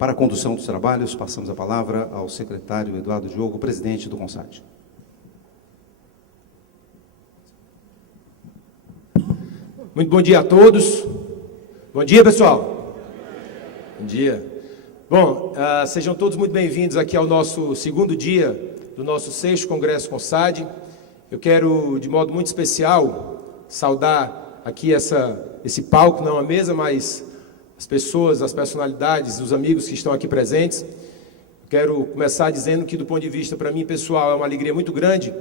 Para a condução dos trabalhos, passamos a palavra ao secretário Eduardo Diogo, presidente do CONSAD. Muito bom dia a todos. Bom dia, pessoal. Bom dia. Bom, sejam todos muito bem-vindos aqui ao nosso segundo dia do nosso 6º Congresso CONSAD. Eu quero, de modo muito especial, saudar aqui esse palco, não a mesa, mas as pessoas, as personalidades, os amigos que estão aqui presentes. Quero começar dizendo que, do ponto de vista, para mim, pessoal, é uma alegria muito grande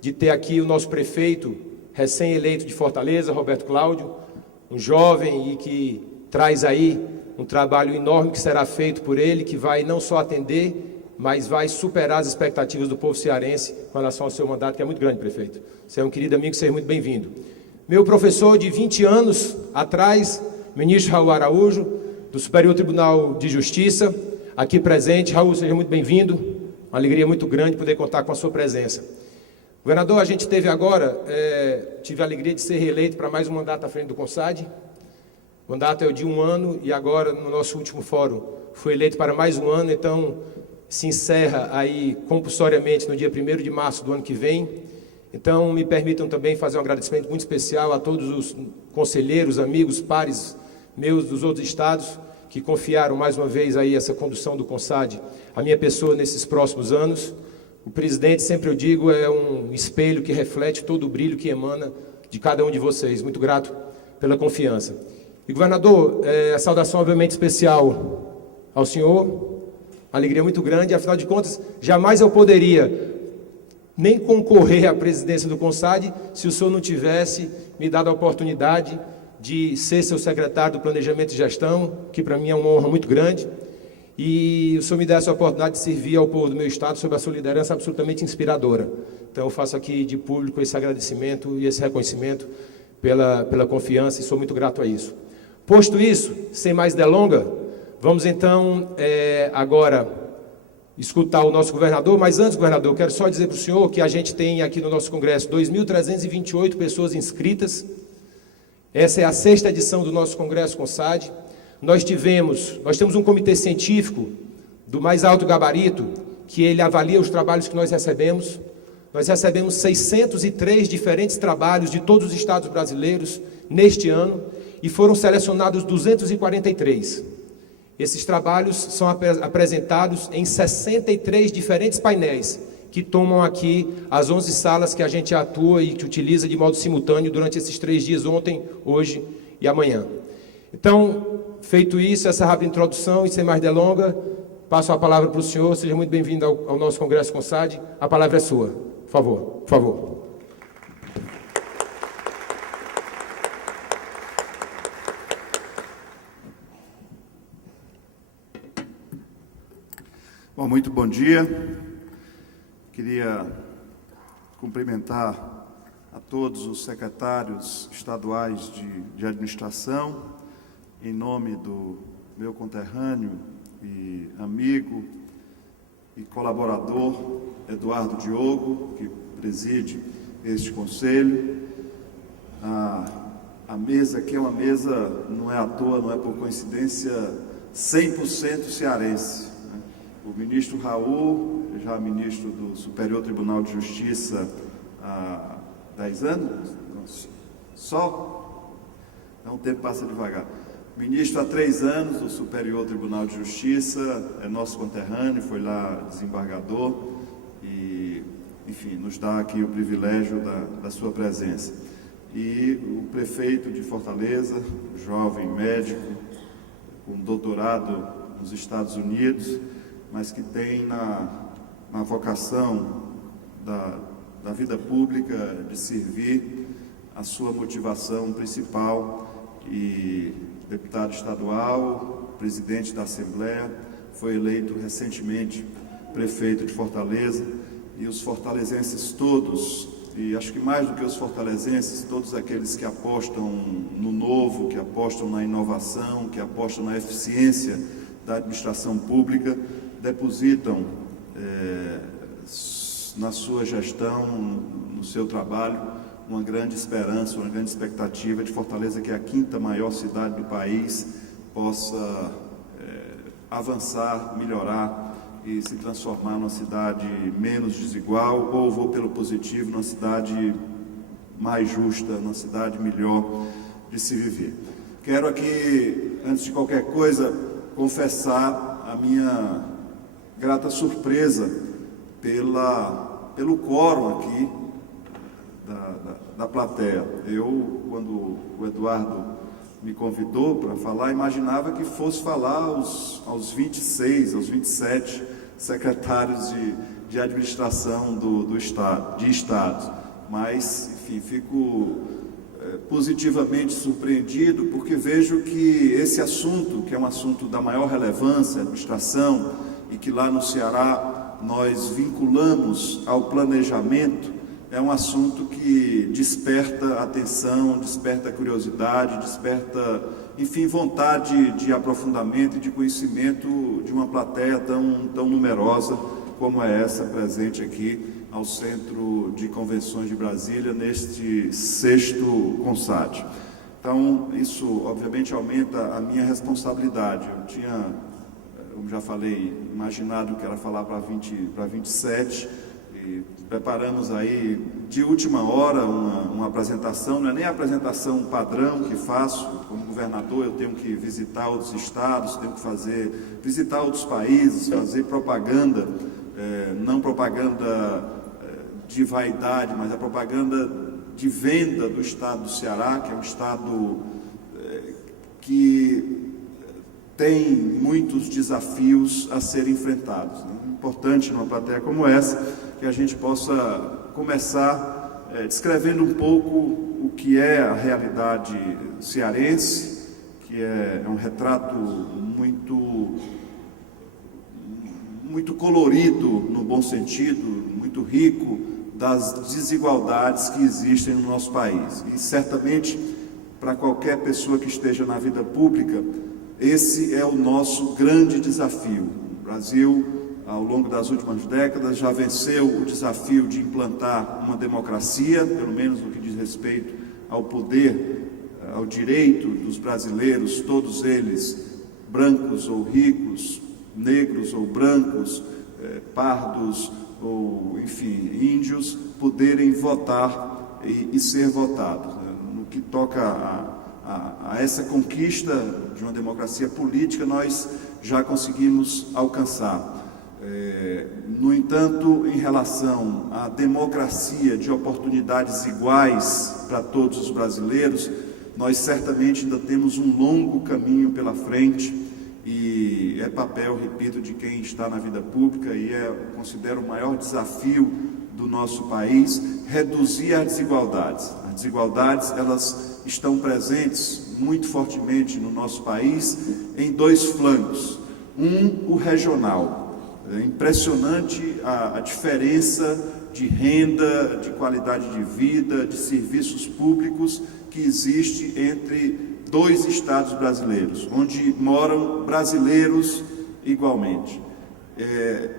de ter aqui o nosso prefeito recém-eleito de Fortaleza, Roberto Cláudio, um jovem e que traz aí um trabalho enorme que será feito por ele, que vai não só atender, mas vai superar as expectativas do povo cearense com relação ao seu mandato, que é muito grande, prefeito. Você é um querido amigo, seja muito bem-vindo. Meu professor de 20 anos atrás, ministro Raul Araújo, do Superior Tribunal de Justiça, aqui presente. Raul, seja muito bem-vindo. Uma alegria muito grande poder contar com a sua presença. Governador, a gente teve agora, tive a alegria de ser reeleito para mais um mandato à frente do CONSAD. O mandato é o de 1 ano e agora, no nosso último fórum, fui eleito para mais um ano, então se encerra aí compulsoriamente no dia 1º de março do ano que vem. Então, me permitam também fazer um agradecimento muito especial a todos os conselheiros, amigos, pares meus dos outros estados que confiaram mais uma vez aí essa condução do CONSAD à minha pessoa nesses próximos anos. O presidente, sempre eu digo, é um espelho que reflete todo o brilho que emana de cada um de vocês. Muito grato pela confiança. E, governador, a saudação obviamente especial ao senhor, uma alegria muito grande, afinal de contas, jamais eu poderia nem concorrer à presidência do CONSAD se o senhor não tivesse me dado a oportunidade de ser seu secretário do Planejamento e Gestão, que para mim é uma honra muito grande, e o senhor me desse a oportunidade de servir ao povo do meu estado sob a sua liderança absolutamente inspiradora. Então eu faço aqui de público esse agradecimento e esse reconhecimento pela confiança e sou muito grato a isso. Posto isso, sem mais delonga, vamos então agora escutar o nosso governador, mas antes, governador, eu quero só dizer para o senhor que a gente tem aqui no nosso congresso 2.328 pessoas inscritas. Essa é a 6ª edição do nosso congresso CONSAD. Nós temos um comitê científico do mais alto gabarito, que ele avalia os trabalhos que nós recebemos. Nós recebemos 603 diferentes trabalhos de todos os estados brasileiros neste ano e foram selecionados 243. Esses trabalhos são apresentados em 63 diferentes painéis, que tomam aqui as 11 salas que a gente atua e que utiliza de modo simultâneo durante esses 3 dias, ontem, hoje e amanhã. Então, feito isso, essa rápida introdução e sem mais delonga, passo a palavra para o senhor. Seja muito bem-vindo ao nosso Congresso CONSAD. A palavra é sua. Por favor, por favor. Bom, muito bom dia. Queria cumprimentar a todos os secretários estaduais de administração, em nome do meu conterrâneo e amigo e colaborador Eduardo Diogo, que preside este conselho. A mesa aqui é uma mesa, não é à toa, não é por coincidência, 100% cearense. O ministro Raul, já ministro do Superior Tribunal de Justiça há 10 anos, só? Não, o tempo passa devagar. Ministro há 3 anos do Superior Tribunal de Justiça, é nosso conterrâneo, foi lá desembargador e, enfim, nos dá aqui o privilégio da sua presença. E o prefeito de Fortaleza, jovem médico, com doutorado nos Estados Unidos, mas que tem na vocação da vida pública de servir a sua motivação principal, e deputado estadual, presidente da Assembleia, foi eleito recentemente prefeito de Fortaleza, e os fortalezenses todos, e acho que mais do que os fortalezenses, todos aqueles que apostam no novo, que apostam na inovação, que apostam na eficiência da administração pública, depositam na sua gestão, no seu trabalho, uma grande esperança, uma grande expectativa de Fortaleza, que é a 5ª maior cidade do país, possa avançar, melhorar e se transformar numa cidade menos desigual, ou vou pelo positivo, numa cidade mais justa, numa cidade melhor de se viver. Quero aqui, antes de qualquer coisa, confessar a minha grata surpresa pelo quórum aqui da plateia. Eu, quando o Eduardo me convidou para falar, imaginava que fosse falar aos 26, aos 27 secretários de administração do Estado, de Estados. Mas, enfim, fico positivamente surpreendido, porque vejo que esse assunto, que é um assunto da maior relevância, administração, e que lá no Ceará nós vinculamos ao planejamento, é um assunto que desperta atenção, desperta curiosidade, desperta, enfim, vontade de aprofundamento e de conhecimento de uma plateia tão numerosa como é essa presente aqui ao Centro de Convenções de Brasília, neste 6º CONSAD. Então, isso obviamente aumenta a minha responsabilidade. Eu tinha, como já falei, imaginado que era falar para 27, e preparamos aí de última hora uma apresentação. Não é nem a apresentação padrão que faço, como governador eu tenho que visitar outros estados, tenho que visitar outros países, fazer propaganda, não propaganda de vaidade, mas a propaganda de venda do estado do Ceará, que é um estado que tem muitos desafios a serem enfrentados. É importante numa plateia como essa que a gente possa começar descrevendo um pouco o que é a realidade cearense, que é um retrato muito colorido, no bom sentido, muito rico, das desigualdades que existem no nosso país. E certamente, para qualquer pessoa que esteja na vida pública, esse é o nosso grande desafio. O Brasil, ao longo das últimas décadas, já venceu o desafio de implantar uma democracia, pelo menos no que diz respeito ao poder, ao direito dos brasileiros, todos eles, brancos ou ricos, negros ou brancos, pardos ou, enfim, índios, poderem votar e ser votados. No que toca a essa conquista de uma democracia política, nós já conseguimos alcançar. No entanto, em relação à democracia de oportunidades iguais para todos os brasileiros, nós certamente ainda temos um longo caminho pela frente, e é papel, repito, de quem está na vida pública, e considero o maior desafio do nosso país, reduzir as desigualdades. As desigualdades, elas estão presentes muito fortemente no nosso país em dois flancos. O regional. É impressionante a diferença de renda, de qualidade de vida, de serviços públicos que existe entre dois estados brasileiros, onde moram brasileiros igualmente.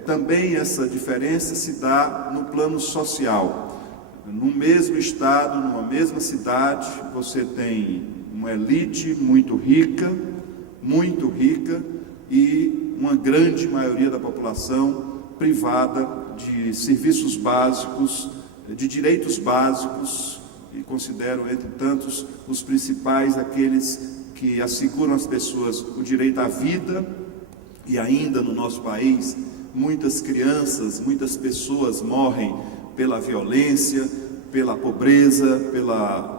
Também essa diferença se dá no plano social. No mesmo estado, numa mesma cidade, você tem uma elite muito rica, e uma grande maioria da população privada de serviços básicos, de direitos básicos, e considero, entre tantos, os principais aqueles que asseguram às pessoas o direito à vida. E ainda no nosso país, muitas crianças, muitas pessoas morrem pela violência, pela pobreza,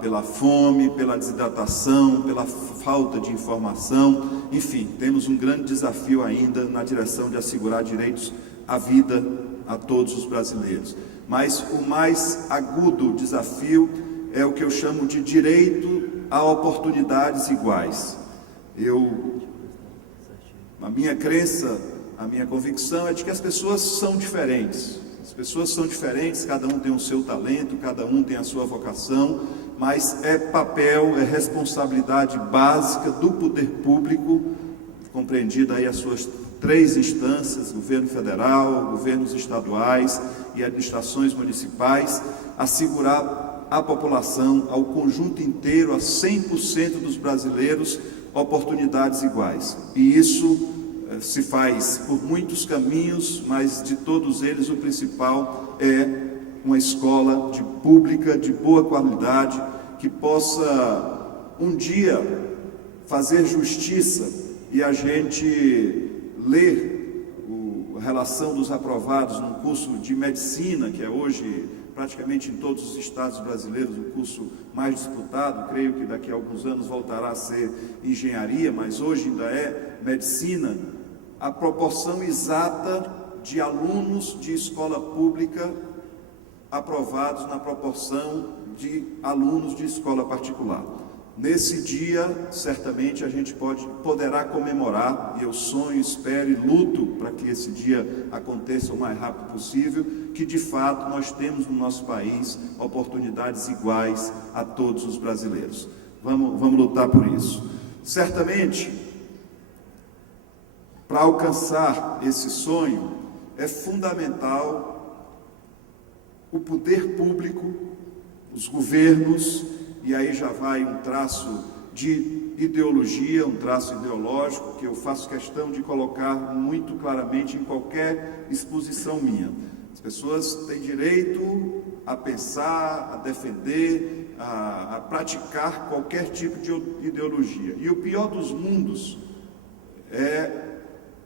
pela fome, pela desidratação, pela falta de informação. Enfim, temos um grande desafio ainda na direção de assegurar direitos à vida a todos os brasileiros. Mas o mais agudo desafio é o que eu chamo de direito a oportunidades iguais. A minha crença, a minha convicção é de que as pessoas são diferentes. As pessoas são diferentes, cada um tem o seu talento, cada um tem a sua vocação, mas é papel, é responsabilidade básica do poder público, compreendida aí as suas três instâncias, governo federal, governos estaduais e administrações municipais, assegurar à população, ao conjunto inteiro, a 100% dos brasileiros, oportunidades iguais. E isso se faz por muitos caminhos, mas de todos eles o principal é uma escola pública de boa qualidade, que possa um dia fazer justiça e a gente ler a relação dos aprovados no curso de medicina, que é hoje praticamente em todos os estados brasileiros o curso mais disputado. Creio que daqui a alguns anos voltará a ser engenharia, mas hoje ainda é medicina. A proporção exata de alunos de escola pública aprovados na proporção de alunos de escola particular. Nesse dia, certamente a gente poderá comemorar, e eu sonho, espero e luto para que esse dia aconteça o mais rápido possível, que de fato nós temos no nosso país oportunidades iguais a todos os brasileiros. Vamos lutar por isso. Certamente, para alcançar esse sonho, é fundamental o poder público, os governos, e aí já vai um traço de ideologia, um traço ideológico, que eu faço questão de colocar muito claramente em qualquer exposição minha. As pessoas têm direito a pensar, a defender, a praticar qualquer tipo de ideologia. E o pior dos mundos é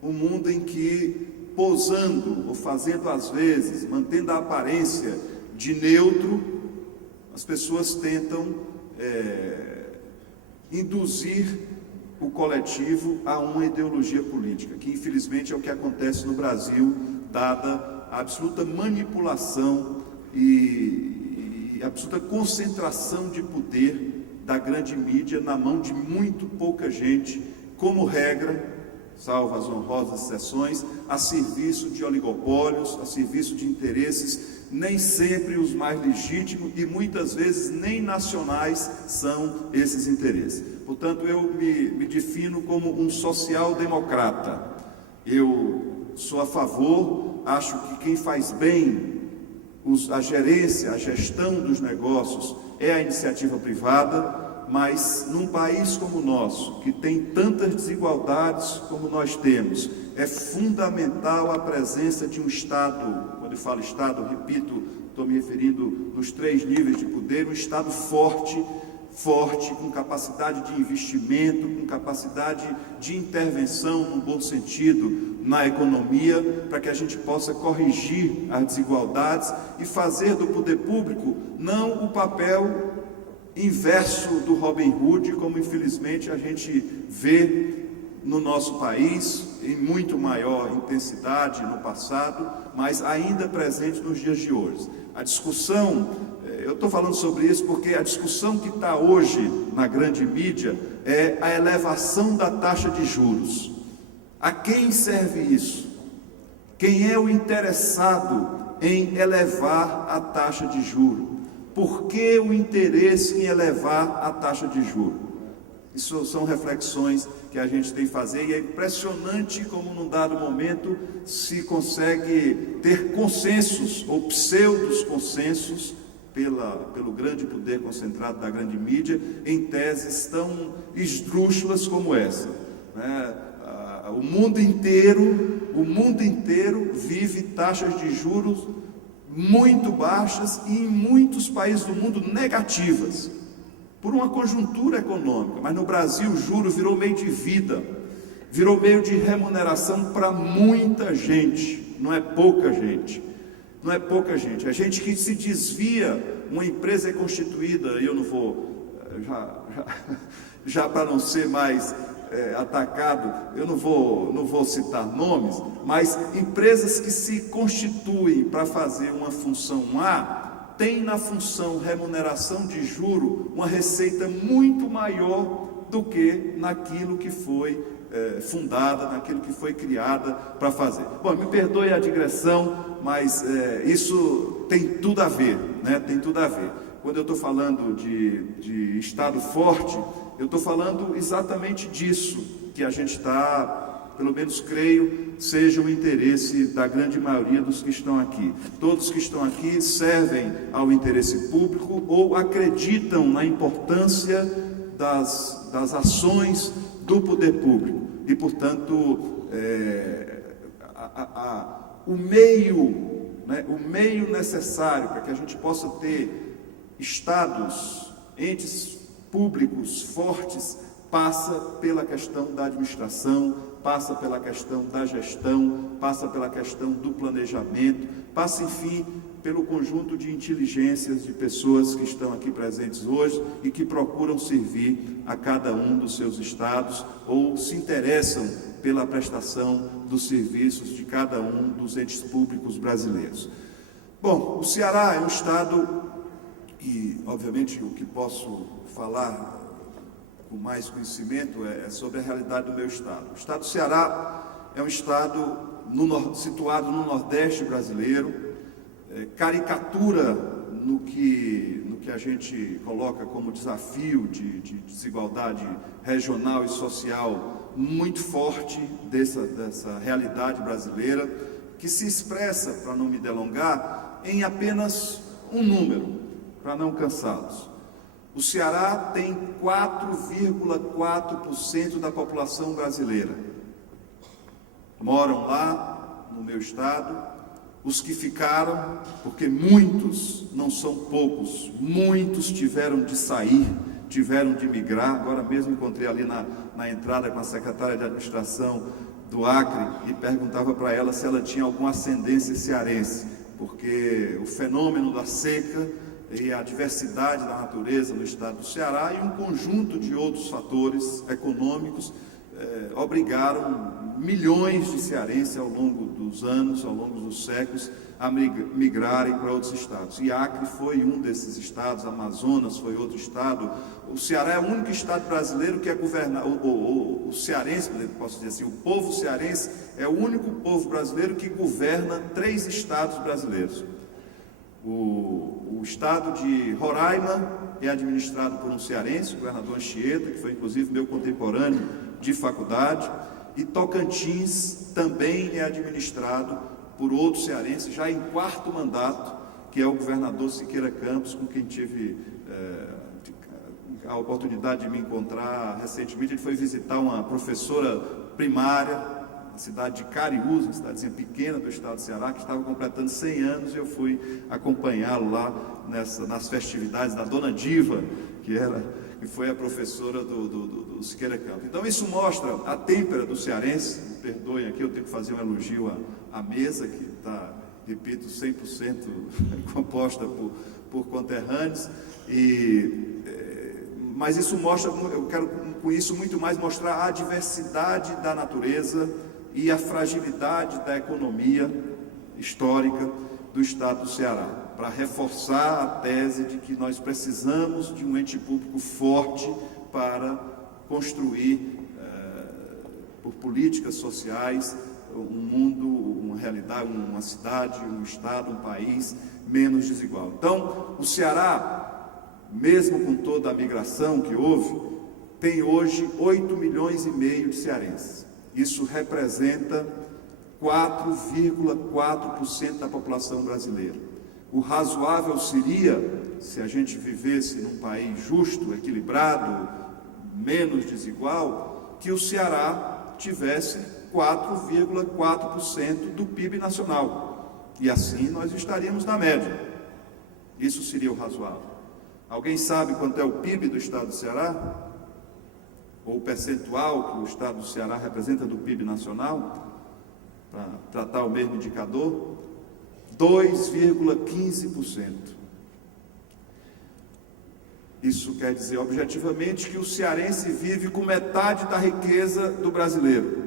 um mundo em que, posando ou fazendo às vezes, mantendo a aparência de neutro, as pessoas tentam induzir o coletivo a uma ideologia política, que infelizmente é o que acontece no Brasil, dada a absoluta manipulação e absoluta concentração de poder da grande mídia na mão de muito pouca gente, como regra, salvo as honrosas exceções, a serviço de oligopólios, a serviço de interesses nem sempre os mais legítimos e muitas vezes nem nacionais são esses interesses. Portanto, eu me defino como um social-democrata. Eu sou a favor, acho que quem faz bem a gerência, a gestão dos negócios é a iniciativa privada, mas num país como o nosso, que tem tantas desigualdades como nós temos, é fundamental a presença de um Estado. Quando eu falo Estado, eu repito, estou me referindo nos 3 níveis de poder, um Estado forte, com capacidade de investimento, com capacidade de intervenção, no bom sentido, na economia, para que a gente possa corrigir as desigualdades e fazer do poder público não o papel inverso do Robin Hood, como infelizmente a gente vê no nosso país, em muito maior intensidade no passado, mas ainda presente nos dias de hoje. A discussão, eu estou falando sobre isso porque a discussão que está hoje na grande mídia é a elevação da taxa de juros. A quem serve isso? Quem é o interessado em elevar a taxa de juros? Por que o interesse em elevar a taxa de juros? Isso são reflexões que a gente tem que fazer, e é impressionante como num dado momento se consegue ter consensos ou pseudos consensos pelo grande poder concentrado da grande mídia em teses tão esdrúxulas como essa, né? O mundo inteiro vive taxas de juros muito baixas e em muitos países do mundo negativas, por uma conjuntura econômica. Mas no Brasil o juro virou meio de vida, virou meio de remuneração para muita gente, não é pouca gente. Não é pouca gente, é gente que se desvia. Uma empresa é constituída, e eu não vou, já para não ser mais atacado, eu não vou citar nomes, mas empresas que se constituem para fazer uma função A, tem na função remuneração de juro uma receita muito maior do que naquilo que foi fundada, naquilo que foi criada para fazer. Bom, me perdoe a digressão, mas isso tem tudo a ver, né? Tem tudo a ver. Quando eu estou falando de Estado forte, eu estou falando exatamente disso, que a gente está, pelo menos creio, seja o interesse da grande maioria dos que estão aqui. Todos que estão aqui servem ao interesse público ou acreditam na importância das ações do poder público. e, portanto, o meio, né, o meio necessário para que a gente possa ter estados, entes públicos fortes, passa pela questão da administração, passa pela questão da gestão, passa pela questão do planejamento, passa, enfim, pelo conjunto de inteligências de pessoas que estão aqui presentes hoje e que procuram servir a cada um dos seus estados ou se interessam pela prestação dos serviços de cada um dos entes públicos brasileiros. Bom, o Ceará é um estado, e obviamente o que posso falar com mais conhecimento é sobre a realidade do meu estado. O estado do Ceará é um estado situado no Nordeste brasileiro, caricatura no que a gente coloca como desafio de desigualdade regional e social muito forte dessa realidade brasileira, que se expressa, para não me delongar, em apenas um número, para não cansá-los. O Ceará tem 4,4% da população brasileira. Moram lá, no meu estado. Os que ficaram, porque muitos, não são poucos, muitos tiveram de sair, tiveram de migrar. Agora mesmo encontrei ali na entrada com a secretária de administração do Acre e perguntava para ela se ela tinha alguma ascendência cearense, porque o fenômeno da seca e a diversidade da natureza no estado do Ceará e um conjunto de outros fatores econômicos obrigaram milhões de cearenses ao longo dos anos, ao longo dos séculos, a migrarem para outros estados. E Acre foi um desses estados, Amazonas foi outro estado. O Ceará é o único estado brasileiro que é governado, o cearense, posso dizer assim, o povo cearense é o único povo brasileiro que governa 3 estados brasileiros. O estado de Roraima é administrado por um cearense, o governador Anchieta, que foi inclusive meu contemporâneo de faculdade, e Tocantins também é administrado por outro cearense, já em 4º mandato, que é o governador Siqueira Campos, com quem tive a oportunidade de me encontrar recentemente. Ele foi visitar uma professora primária, na cidade de Cariús, uma cidadezinha pequena do estado do Ceará, que estava completando 100 anos, e eu fui acompanhá-lo lá nas festividades da Dona Diva, que foi a professora do Siqueira Campos. Então isso mostra a têmpera do cearense. Me perdoem aqui, eu tenho que fazer um elogio à mesa, que está, repito, 100% composta por conterrâneos, mas isso mostra, eu quero com isso muito mais mostrar a diversidade da natureza e a fragilidade da economia histórica do estado do Ceará, para reforçar a tese de que nós precisamos de um ente público forte para construir, por políticas sociais, um mundo, uma realidade, uma cidade, um estado, um país menos desigual. Então, o Ceará, mesmo com toda a migração que houve, tem hoje 8,5 milhões de cearenses. Isso representa 4,4% da população brasileira. O razoável seria, se a gente vivesse num país justo, equilibrado, menos desigual, que o Ceará tivesse 4,4% do PIB nacional. E assim nós estaríamos na média. Isso seria o razoável. Alguém sabe quanto é o PIB do estado do Ceará? Ou o percentual que o estado do Ceará representa do PIB nacional? Para tratar o mesmo indicador, 2,15%. Isso quer dizer, objetivamente, que o cearense vive com metade da riqueza do brasileiro.